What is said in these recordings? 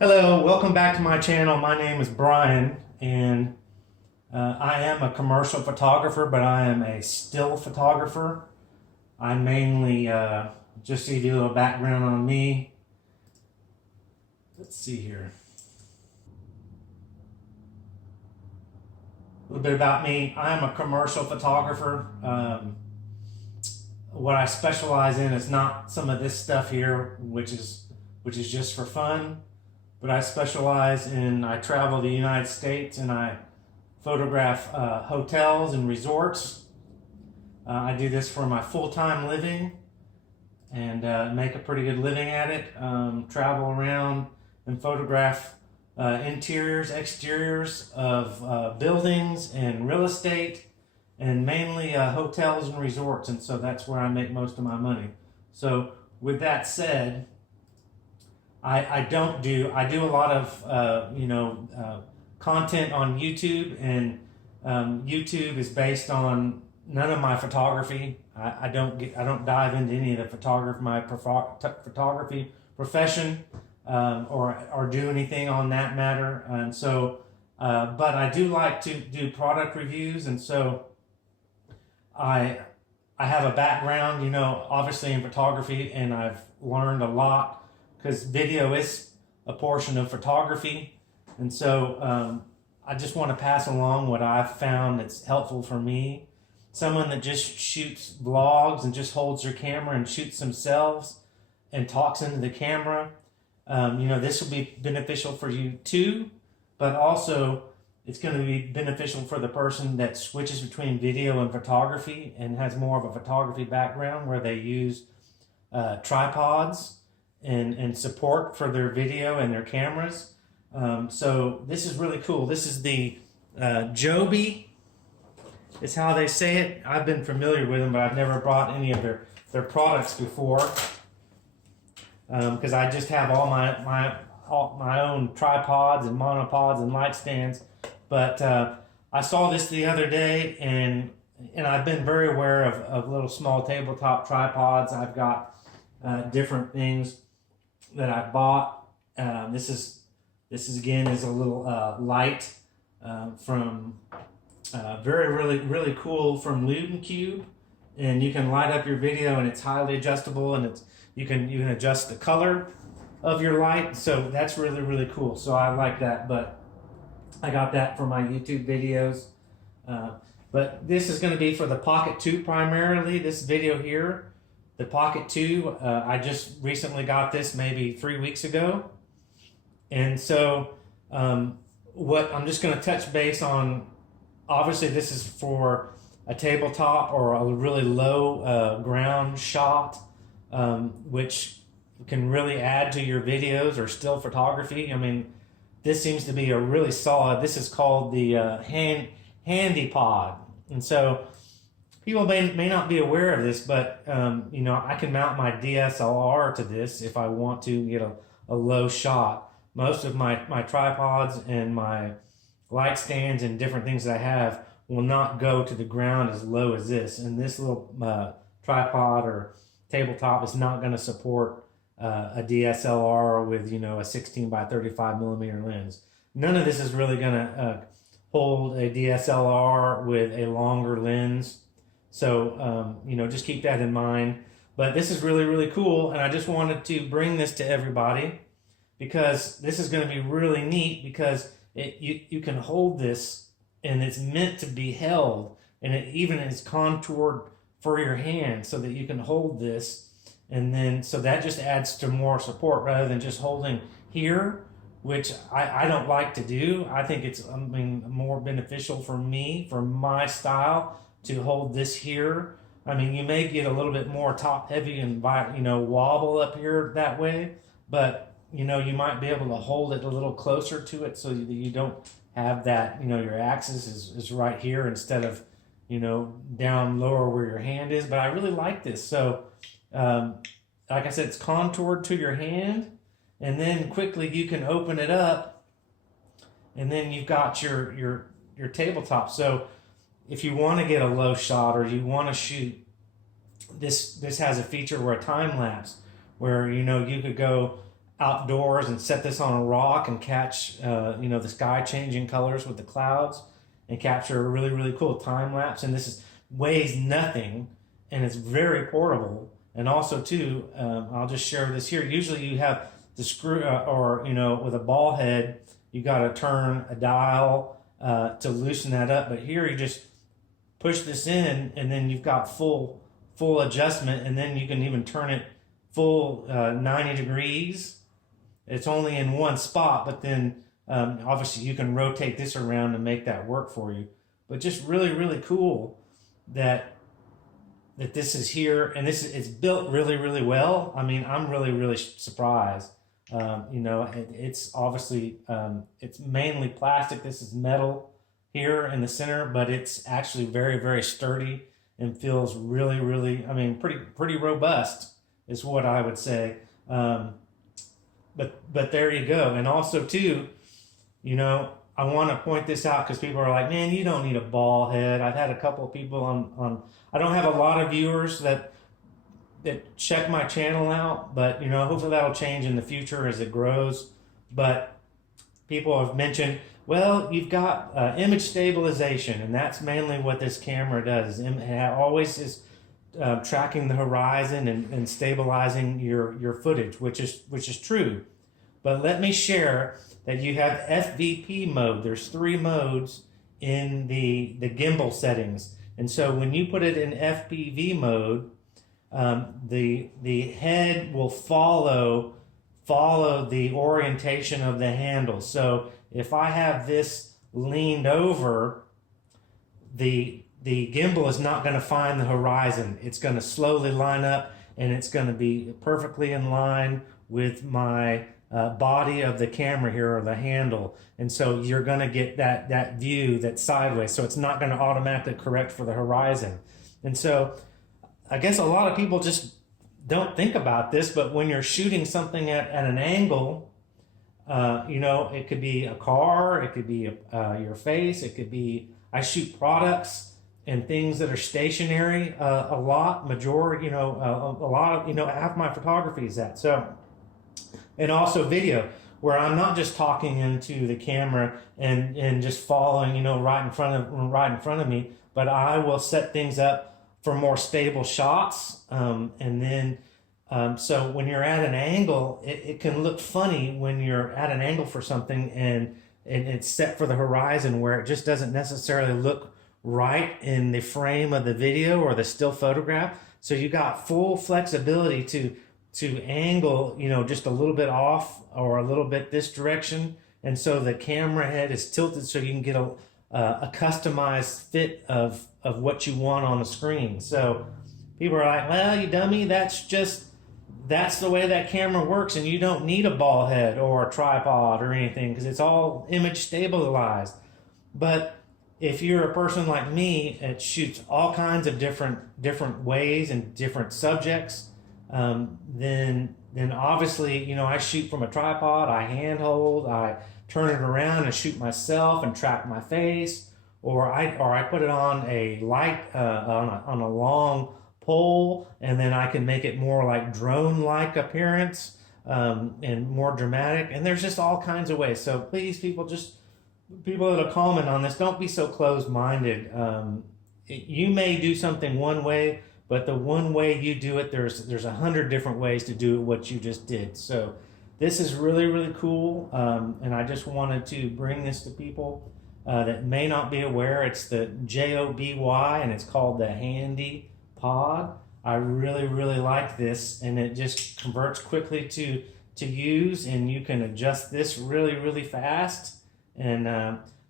Hello, welcome back to my channel. My name is Brian, and I am a commercial photographer, but I am a still photographer. I mainly, just to give you a little background on me, let's see here. A little bit about me. I am a commercial photographer. What I specialize in is not some of this stuff here, which is just for fun. But I specialize in, I travel the United States and I photograph hotels and resorts. I do this for my full-time living and make a pretty good living at it. Travel around and photograph interiors, exteriors of buildings and real estate, and mainly hotels and resorts. And so that's where I make most of my money. So with that said, I do a lot of content on YouTube, and YouTube is based on none of my photography. I don't dive into any of the photography profession or do anything on that matter. And so, but I do like to do product reviews, and so I have a background, obviously in photography, and I've learned a lot, because video is a portion of photography. And so I just want to pass along what I've found that's helpful for me. Someone that just shoots vlogs and just holds their camera and shoots themselves and talks into the camera. This will be beneficial for you too, but also it's going to be beneficial for the person that switches between video and photography and has more of a photography background, where they use tripods and support for their video and their cameras. So this is really cool. This is the Joby, is how they say it. I've been familiar with them, but I've never bought any of their products before, because I just have all my own tripods and monopods and light stands. But I saw this the other day, and I've been very aware of little small tabletop tripods. I've got different things that I bought. This is again is a little light from really cool, from Luton Cube, and you can light up your video, and it's highly adjustable, and you can adjust the color of your light. So that's really cool. So I like that, but I got that for my YouTube videos. But this is going to be for the Pocket 2 primarily. This video here. The Pocket 2, I just recently got this maybe 3 weeks ago. And so what I'm just going to touch base on, obviously this is for a tabletop or a really low ground shot, which can really add to your videos or still photography. I mean, this seems to be a really solid, this is called the Handypod. And so people may not be aware of this, but I can mount my DSLR to this if I want to get a low shot. Most of my tripods and my light stands and different things that I have will not go to the ground as low as this. And this little tripod or tabletop is not going to support a DSLR with a 16 by 35 millimeter lens. None of this is really going to hold a DSLR with a longer lens. So, just keep that in mind. But this is really cool, and I just wanted to bring this to everybody because this is going to be really neat, because you can hold this, and it's meant to be held, and it even is contoured for your hand so that you can hold this, and then so that just adds to more support rather than just holding here, which I don't like to do. I think it's more beneficial for me, for my style, to hold this here. I mean, you may get a little bit more top heavy and wobble up here that way, but you might be able to hold it a little closer to it so that you don't have that, your axis is right here instead of down lower where your hand is. But I really like this. So like I said, it's contoured to your hand, and then quickly you can open it up, and then you've got your tabletop. So if you want to get a low shot, or you want to shoot, this has a feature where a time lapse, where you could go outdoors and set this on a rock and catch the sky changing colors with the clouds and capture a really, really cool time lapse. And this weighs nothing, and it's very portable. And also too, I'll just share this here. Usually you have the screw with a ball head, you got to turn a dial to loosen that up. But here you just push this in, and then you've got full adjustment, and then you can even turn it full 90 degrees. It's only in one spot, but then obviously you can rotate this around and make that work for you. But just really, really cool that this is here, and it's built really, really well. I mean, I'm really, really surprised. It's obviously it's mainly plastic. This is metal here in the center, but it's actually very, very sturdy and feels really, really, I mean, pretty robust is what I would say. But there you go. And also too, I want to point this out because people are like, man, you don't need a ball head. I've had a couple of people on I don't have a lot of viewers that check my channel out, but hopefully that'll change in the future as it grows. But people have mentioned, well, you've got image stabilization, and that's mainly what this camera does. It always is tracking the horizon and stabilizing your footage, which is true. But let me share that you have FVP mode. There's 3 modes in the gimbal settings, and so when you put it in FPV mode, the head will follow the orientation of the handle. So if I have this leaned over, the gimbal is not going to find the horizon. It's going to slowly line up, and it's going to be perfectly in line with my body of the camera here, or the handle. And so you're going to get that view that's sideways. So it's not going to automatically correct for the horizon. And so I guess a lot of people just don't think about this, but when you're shooting something at an angle, it could be a car, it could be your face, it could be, I shoot products and things that are stationary a lot, majority, a lot of, half my photography is that. So, and also video, where I'm not just talking into the camera and just following, right in front of me, but I will set things up for more stable shots. And then, so when you're at an angle, it can look funny when you're at an angle for something and it's set for the horizon, where it just doesn't necessarily look right in the frame of the video or the still photograph. So you got full flexibility to angle, just a little bit off or a little bit this direction. And so the camera head is tilted so you can get a customized fit of what you want on the screen. So people are like, well, you dummy, that's the way that camera works, and you don't need a ball head or a tripod or anything because it's all image stabilized. But if you're a person like me that shoots all kinds of different ways and different subjects, then obviously, I shoot from a tripod, I handhold, I turn it around and shoot myself and track my face, or I put it on a light on a long pole, and then I can make it more like drone-like appearance and more dramatic. And there's just all kinds of ways. So please, people that'll comment on this, don't be so closed-minded. You may do something one way, but the one way you do it, there's 100 different ways to do what you just did. So this is really, really cool, and I just wanted to bring this to people that may not be aware. It's the Joby, and it's called the Handypod. I really, really like this, and it just converts quickly to use, and you can adjust this really, really fast. And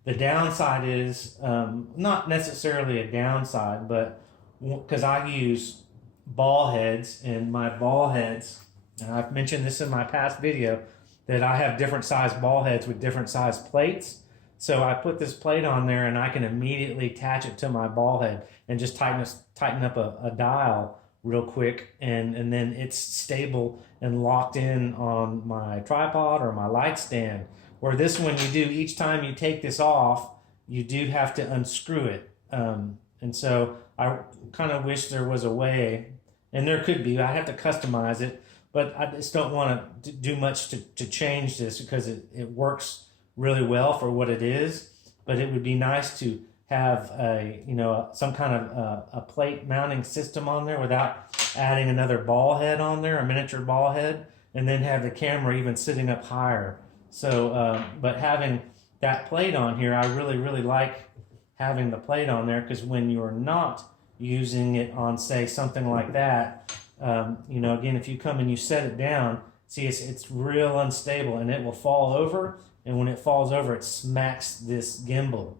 the downside is not necessarily a downside, but because I use ball heads, and my ball heads, and I've mentioned this in my past video, that I have different size ball heads with different size plates. So I put this plate on there, and I can immediately attach it to my ball head and just tighten up a dial real quick, and then it's stable and locked in on my tripod or my light stand. Where this one, you do, each time you take this off, you do have to unscrew it. And so I kind of wish there was a way, and there could be, I have to customize it, but I just don't want to do much to change this because it works really well for what it is. But it would be nice to have a, you know, some kind of a plate mounting system on there without adding another ball head on there, a miniature ball head, and then have the camera even sitting up higher. So, but having that plate on here, I really like having the plate on there, because when you're not using it on, say, something like that, you know, again, if you come and you set it down, see, it's real unstable and it will fall over. And when it falls over, it smacks this gimbal.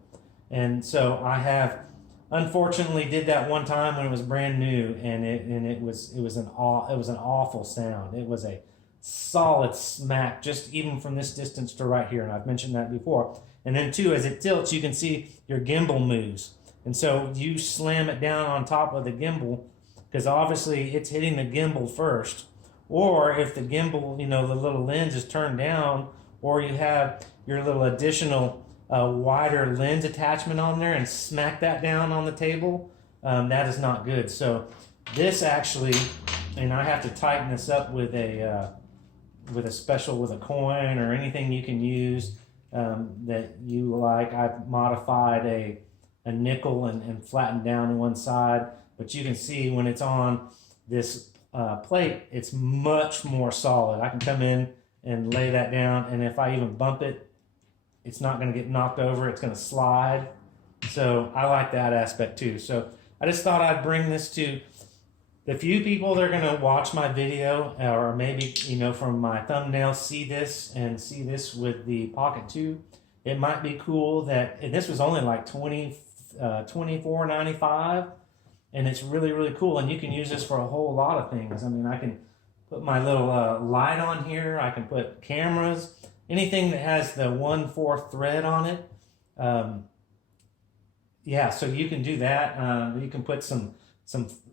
And so I have, unfortunately, did that one time when it was brand new, and it was an awful sound. It was a solid smack, just even from this distance to right here, and I've mentioned that before. And then too, as it tilts, you can see your gimbal moves, and so you slam it down on top of the gimbal, because obviously it's hitting the gimbal first. Or if the gimbal, you know, the little lens is turned down, or you have your little additional wider lens attachment on there and smack that down on the table, that is not good. So this actually, and I have to tighten this up with a coin or anything you can use that you like. I've modified a nickel and flattened down one side, but you can see when it's on this plate, it's much more solid. I can come in and lay that down, and if I even bump it, it's not going to get knocked over. It's going to slide. So I like that aspect too. So I just thought I'd bring this to the few people that are going to watch my video, or maybe, you know, from my thumbnail, see this with the Pocket 2. It might be cool that, and this was only like $24.95, and it's really cool. And you can use this for a whole lot of things. I mean, I can put my little light on here. I can put cameras, anything that has the 1/4 thread on it. Yeah, so you can do that. You can put some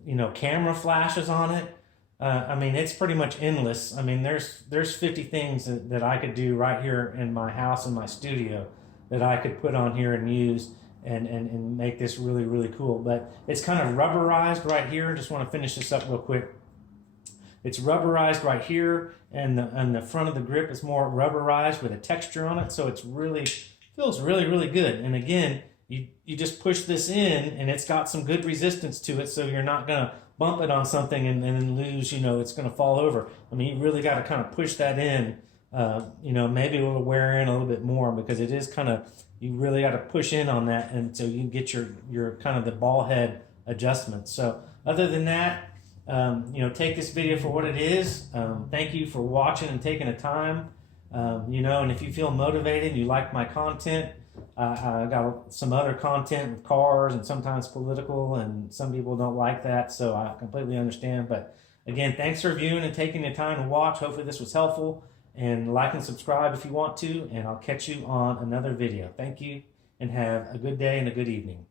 you know, camera flashes on it. I mean, it's pretty much endless. I mean, there's 50 things that I could do right here in my house, in my studio, that I could put on here and use and make this really cool. But it's kind of rubberized right here. Just want to finish this up real quick. It's rubberized right here, and the front of the grip is more rubberized with a texture on it, so it's feels really good. And again, you just push this in, and it's got some good resistance to it, so you're not gonna bump it on something and then lose, you know, it's gonna fall over. I mean, you really got to kind of push that in. You know, maybe it'll wear in a little bit more, because it is kind of, you really got to push in on that, and so you can get your kind of the ball head adjustment. So other than that, you know, take this video for what it is. Thank you for watching and taking the time. You know, and if you feel motivated, you like my content, I got some other content with cars and sometimes political, and some people don't like that, so I completely understand. But again, thanks for viewing and taking the time to watch. Hopefully this was helpful, and like and subscribe if you want to, and I'll catch you on another video. Thank you, and have a good day and a good evening.